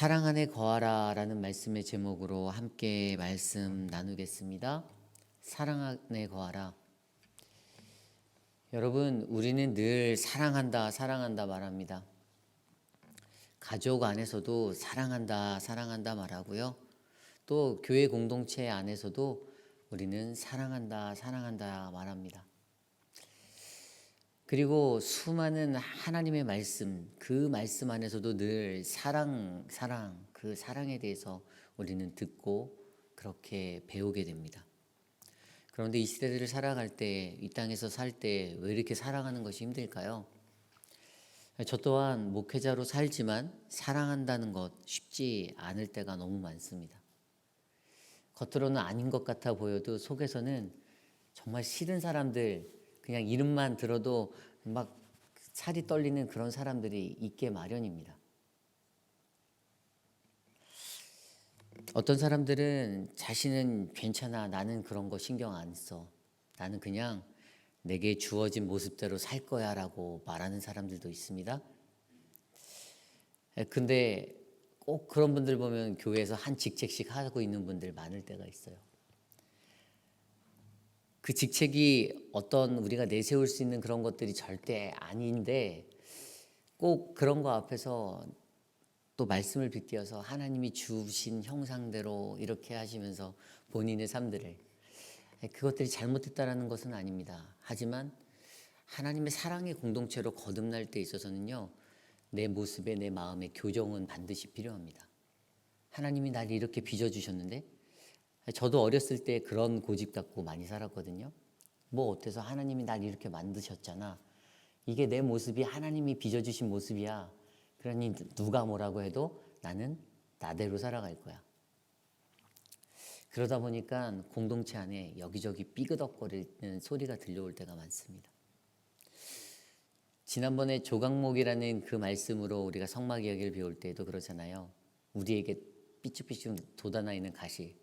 사랑 안에 거하라 라는 말씀의 제목으로 함께 말씀 나누겠습니다. 사랑 안에 거하라. 여러분, 우리는 늘 사랑한다, 사랑한다 말합니다. 가족 안에서도 사랑한다, 사랑한다 말하고요. 또 교회 공동체 안에서도 우리는 사랑한다, 사랑한다 말합니다. 그리고 수많은 하나님의 말씀, 그 말씀 안에서도 늘 사랑, 그 사랑에 대해서 우리는 듣고 그렇게 배우게 됩니다. 그런데 이 시대를 살아갈 때, 이 땅에서 살 때 왜 이렇게 사랑하는 것이 힘들까요? 저 또한 목회자로 살지만 사랑한다는 것 쉽지 않을 때가 너무 많습니다. 겉으로는 아닌 것 같아 보여도 속에서는 정말 싫은 사람들, 그냥 이름만 들어도 막 살이 떨리는 그런 사람들이 있게 마련입니다. 어떤 사람들은 자신은 괜찮아, 나는 그런 거 신경 안 써, 나는 그냥 내게 주어진 모습대로 살 거야 라고 말하는 사람들도 있습니다. 근데 꼭 그런 분들 보면 교회에서 한 직책씩 하고 있는 분들 많을 때가 있어요. 그 직책이 어떤 우리가 내세울 수 있는 그런 것들이 절대 아닌데 꼭 그런 거 앞에서 또 말씀을 빗대어서 하나님이 주신 형상대로 이렇게 하시면서 본인의 삶들을, 그것들이 잘못됐다라는 것은 아닙니다. 하지만 하나님의 사랑의 공동체로 거듭날 때 있어서는요, 내 모습에 내 마음의 교정은 반드시 필요합니다. 하나님이 날 이렇게 빚어주셨는데, 저도 어렸을 때 그런 고집 갖고 많이 살았거든요. 뭐 어때서 하나님이 날 이렇게 만드셨잖아. 이게 내 모습이 하나님이 빚어주신 모습이야. 그러니 누가 뭐라고 해도 나는 나대로 살아갈 거야. 그러다 보니까 공동체 안에 여기저기 삐그덕거리는 소리가 들려올 때가 많습니다. 지난번에 조각목이라는 그 말씀으로 우리가 성막 이야기를 배울 때도 그러잖아요. 우리에게 삐쭉삐쭉 돋아나 있는 가시.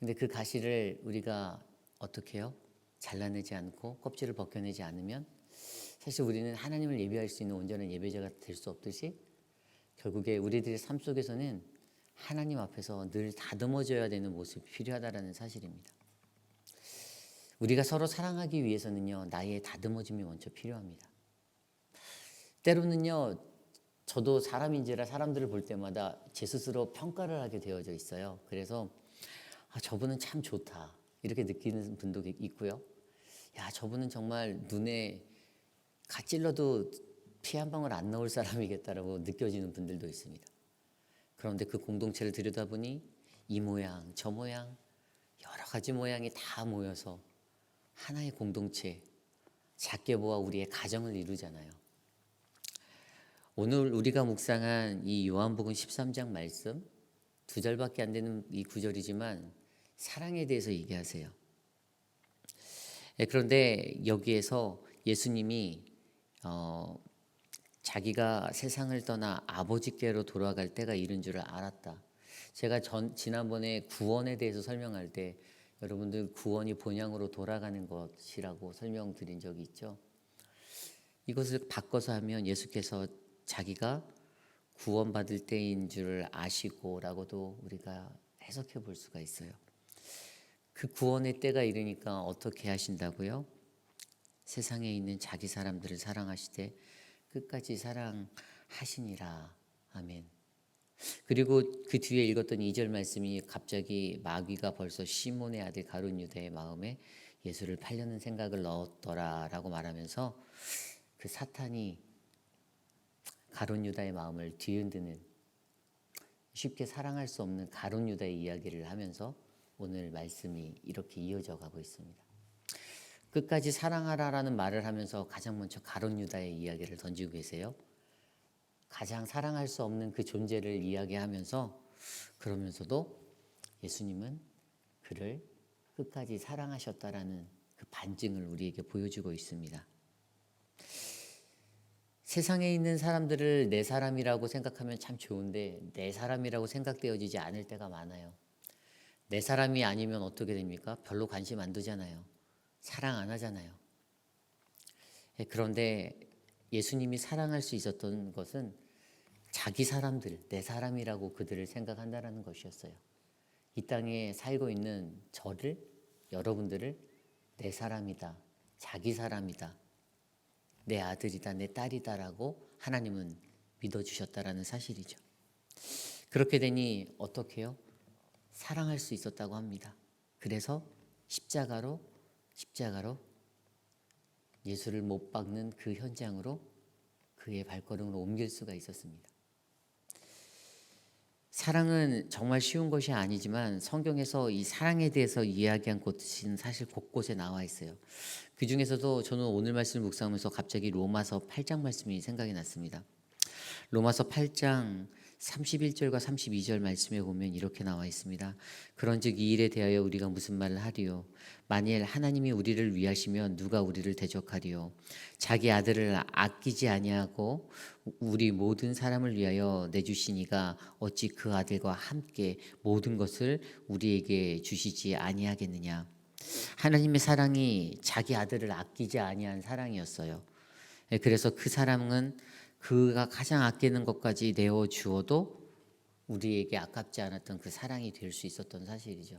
근데 그 가시를 우리가 어떻게 해요? 잘라내지 않고 껍질을 벗겨내지 않으면 사실 우리는 하나님을 예배할 수 있는 온전한 예배자가 될 수 없듯이 결국에 우리들의 삶 속에서는 하나님 앞에서 늘 다듬어져야 되는 모습이 필요하다는 사실입니다. 우리가 서로 사랑하기 위해서는요, 나의 다듬어짐이 먼저 필요합니다. 때로는요, 저도 사람인지라 사람들을 볼 때마다 제 스스로 평가를 하게 되어져 있어요. 그래서 저분은 참 좋다 이렇게 느끼는 분도 있고요. 야, 저분은 정말 눈에 갓 찔러도 피 한 방울 안 나올 사람이겠다라고 느껴지는 분들도 있습니다. 그런데 그 공동체를 들여다보니 이 모양 저 모양 여러 가지 모양이 다 모여서 하나의 공동체, 작게 보아 우리의 가정을 이루잖아요. 오늘 우리가 묵상한 이 요한복음 13장 말씀 두 절밖에 안 되는 이 구절이지만 사랑에 대해서 얘기하세요. 그런데 여기에서 예수님이 자기가 세상을 떠나 아버지께로 돌아갈 때가 이른 줄을 알았다. 제가 지난번에 구원에 대해서 설명할 때 여러분들 구원이 본향으로 돌아가는 것이라고 설명드린 적이 있죠. 이것을 바꿔서 하면 예수께서 자기가 구원받을 때인 줄 아시고라고도 우리가 해석해 볼 수가 있어요. 그 구원의 때가 이르니까 어떻게 하신다고요? 세상에 있는 자기 사람들을 사랑하시되 끝까지 사랑하시니라. 아멘. 그리고 그 뒤에 읽었던 2절 말씀이 갑자기 마귀가 벌써 시몬의 아들 가룟 유다의 마음에 예수를 팔려는 생각을 넣었더라라고 말하면서 그 사탄이 가룟 유다의 마음을 뒤흔드는, 쉽게 사랑할 수 없는 가룟 유다의 이야기를 하면서 오늘 말씀이 이렇게 이어져 가고 있습니다. 끝까지 사랑하라라는 말을 하면서 가장 먼저 가룟 유다의 이야기를 던지고 계세요. 가장 사랑할 수 없는 그 존재를 이야기하면서 그러면서도 예수님은 그를 끝까지 사랑하셨다라는 그 반증을 우리에게 보여주고 있습니다. 세상에 있는 사람들을 내 사람이라고 생각하면 참 좋은데 내 사람이라고 생각되어지지 않을 때가 많아요. 내 사람이 아니면 어떻게 됩니까? 별로 관심 안 두잖아요. 사랑 안 하잖아요. 그런데 예수님이 사랑할 수 있었던 것은 자기 사람들, 내 사람이라고 그들을 생각한다라는 것이었어요. 이 땅에 살고 있는 저를, 여러분들을 내 사람이다, 자기 사람이다, 내 아들이다, 내 딸이다라고 하나님은 믿어주셨다라는 사실이죠. 그렇게 되니 어떻게 해요? 사랑할 수 있었다고 합니다. 그래서 십자가로 예수를 못 박는 그 현장으로 그의 발걸음을 옮길 수가 있었습니다. 사랑은 정말 쉬운 것이 아니지만 성경에서 이 사랑에 대해서 이야기한 곳은 사실 곳곳에 나와 있어요. 그 중에서도 저는 오늘 말씀을 묵상하면서 갑자기 로마서 8장 말씀이 생각이 났습니다. 로마서 8장 31절과 32절 말씀에 보면 이렇게 나와 있습니다. 그런즉 이 일에 대하여 우리가 무슨 말을 하리요? 만일 하나님이 우리를 위하시면 누가 우리를 대적하리요? 자기 아들을 아끼지 아니하고 우리 모든 사람을 위하여 내주시니가 어찌 그 아들과 함께 모든 것을 우리에게 주시지 아니하겠느냐? 하나님의 사랑이 자기 아들을 아끼지 아니한 사랑이었어요. 그래서 그 사랑은 그가 가장 아끼는 것까지 내어 주어도 우리에게 아깝지 않았던 그 사랑이 될 수 있었던 사실이죠.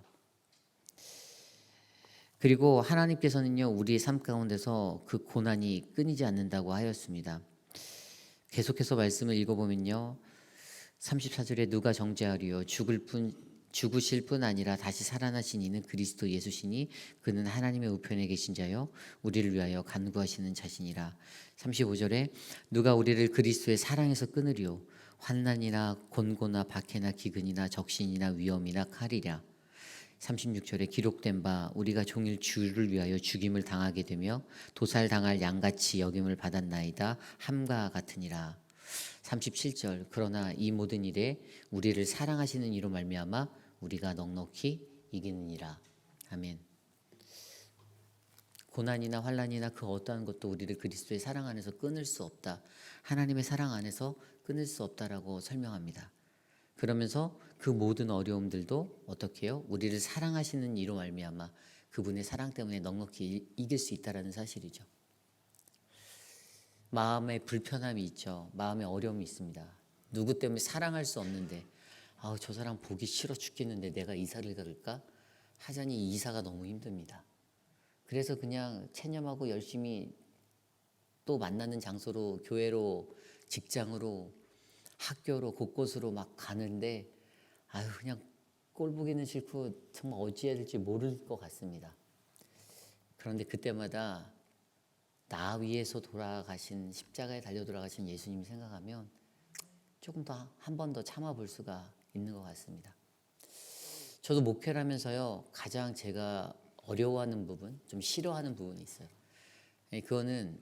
그리고 하나님께서는요, 우리의 삶 가운데서 그 고난이 끊이지 않는다고 하였습니다. 계속해서 말씀을 읽어보면요, 34절에 누가 정죄하리요? 죽으실 뿐 아니라 다시 살아나신 이는 그리스도 예수시니 그는 하나님의 우편에 계신 자요 우리를 위하여 간구하시는 자신이라. 35절에 누가 우리를 그리스도의 사랑에서 끊으리요? 환난이나 곤고나 박해나 기근이나 적신이나 위험이나 칼이랴. 36절에 기록된 바 우리가 종일 주를 위하여 죽임을 당하게 되며 도살당할 양같이 여김을 받았나이다 함과 같으니라. 37절 그러나 이 모든 일에 우리를 사랑하시는 이로 말미암아 우리가 넉넉히 이기느니라. 아멘. 고난이나 환난이나 그 어떠한 것도 우리를 그리스도의 사랑 안에서 끊을 수 없다. 하나님의 사랑 안에서 끊을 수 없다라고 설명합니다. 그러면서 그 모든 어려움들도 어떻게 해요? 우리를 사랑하시는 이로 말미암아 그분의 사랑 때문에 넉넉히 이길 수 있다라는 사실이죠. 마음에 불편함이 있죠. 마음에 어려움이 있습니다. 누구 때문에 사랑할 수 없는데 저 사람 보기 싫어 죽겠는데 내가 이사를 갈까? 하자니 이사가 너무 힘듭니다. 그래서 그냥 체념하고 열심히 또 만나는 장소로 교회로 직장으로 학교로 곳곳으로 막 가는데 그냥 꼴 보기는 싫고 정말 어찌해야 될지 모를 것 같습니다. 그런데 그때마다 나 위해서 돌아가신 십자가에 달려 돌아가신 예수님 생각하면 조금 더 한 번 더 참아볼 수가 있는 것 같습니다. 저도 목회를 하면서요 가장 제가 어려워하는 부분, 좀 싫어하는 부분이 있어요. 그거는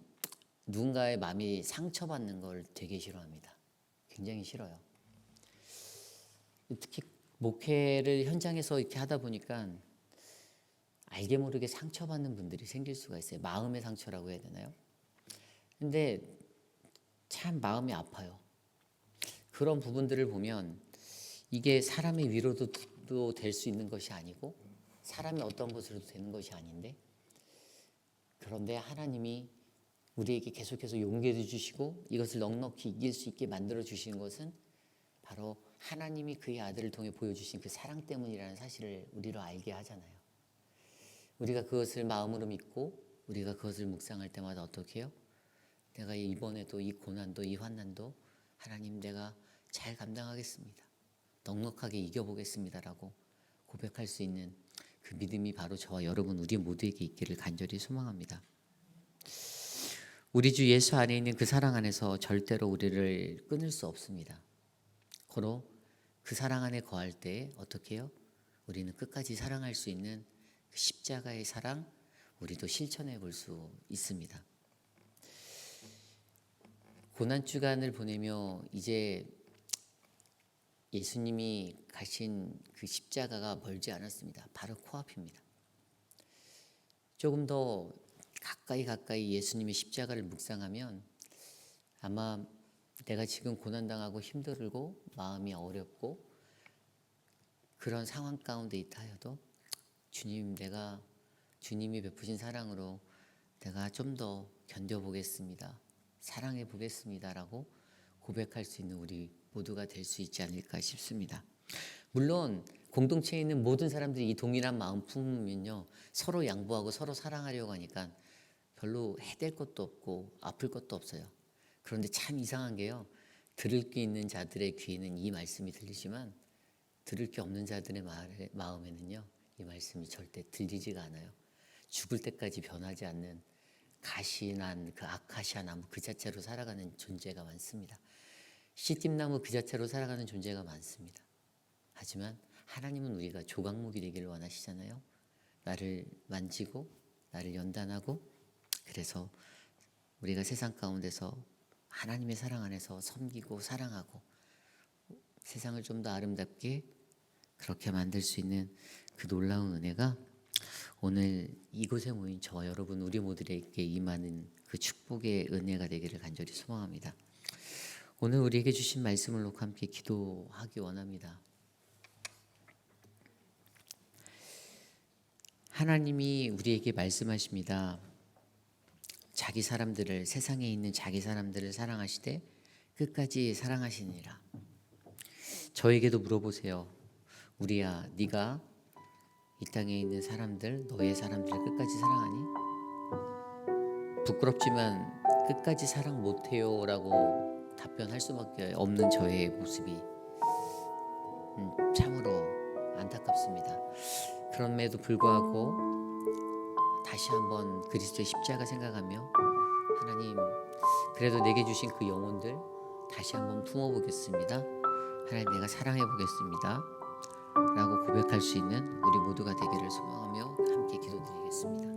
누군가의 마음이 상처받는 걸 되게 싫어합니다. 굉장히 싫어요. 특히 목회를 현장에서 이렇게 하다 보니까 알게 모르게 상처받는 분들이 생길 수가 있어요. 마음의 상처라고 해야 되나요? 근데 참 마음이 아파요. 그런 부분들을 보면 이게 사람의 위로도 될 수 있는 것이 아니고 사람의 어떤 것으로도 되는 것이 아닌데, 그런데 하나님이 우리에게 계속해서 용기를 주시고 이것을 넉넉히 이길 수 있게 만들어 주시는 것은 바로 하나님이 그의 아들을 통해 보여주신 그 사랑 때문이라는 사실을 우리로 알게 하잖아요. 우리가 그것을 마음으로 믿고 우리가 그것을 묵상할 때마다 어떻게 해요? 내가 이번에도 이 고난도 이 환난도 하나님 내가 잘 감당하겠습니다. 넉넉하게 이겨보겠습니다라고 고백할 수 있는 그 믿음이 바로 저와 여러분 우리 모두에게 있기를 간절히 소망합니다. 우리 주 예수 안에 있는 그 사랑 안에서 절대로 우리를 끊을 수 없습니다. 고로 그 사랑 안에 거할 때 어떻게 해요? 우리는 끝까지 사랑할 수 있는 그 십자가의 사랑 우리도 실천해 볼 수 있습니다. 고난주간을 보내며 이제 예수님이 가신 그 십자가가 멀지 않았습니다. 바로 코앞입니다. 조금 더 가까이 예수님의 십자가를 묵상하면 아마 내가 지금 고난당하고 힘들고 마음이 어렵고 그런 상황 가운데 있다 하여도 주님, 내가 주님이 베푸신 사랑으로 내가 좀 더 견뎌보겠습니다. 사랑해 보겠습니다라고 고백할 수 있는 우리 모두가 될 수 있지 않을까 싶습니다. 물론 공동체에 있는 모든 사람들이 이 동일한 마음 품으면요, 서로 양보하고 서로 사랑하려고 하니까 별로 해댈 것도 없고 아플 것도 없어요. 그런데 참 이상한 게요, 들을 게 있는 자들의 귀에는 이 말씀이 들리지만 들을 게 없는 자들의 마음에는요, 이 말씀이 절대 들리지가 않아요. 죽을 때까지 변하지 않는 가시난 그 아카시아 나무 그 자체로 살아가는 존재가 많습니다. 시띠나무 그 자체로 살아가는 존재가 많습니다. 하지만 하나님은 우리가 조각목이 되기를 원하시잖아요. 나를 만지고 나를 연단하고, 그래서 우리가 세상 가운데서 하나님의 사랑 안에서 섬기고 사랑하고 세상을 좀 더 아름답게 그렇게 만들 수 있는 그 놀라운 은혜가 오늘 이곳에 모인 저와 여러분 우리 모두에게 임하는 그 축복의 은혜가 되기를 간절히 소망합니다. 오늘 우리에게 주신 말씀을 놓고 함께 기도하기 원합니다. 하나님이 우리에게 말씀하십니다. 자기 사람들을, 세상에 있는 자기 사람들을 사랑하시되 끝까지 사랑하시니라. 저에게도 물어보세요. 우리야, 네가 이 땅에 있는 사람들, 너의 사람들을 끝까지 사랑하니? 부끄럽지만 끝까지 사랑 못해요 라고 답변할 수밖에 없는 저의 모습이 참으로 안타깝습니다. 그럼에도 불구하고 다시 한번 그리스도의 십자가 생각하며, 하나님, 그래도 내게 주신 그 영혼들 다시 한번 품어보겠습니다. 하나님, 내가 사랑해 보겠습니다 라고 고백할 수 있는 우리 모두가 되기를 소망하며 함께 기도드리겠습니다.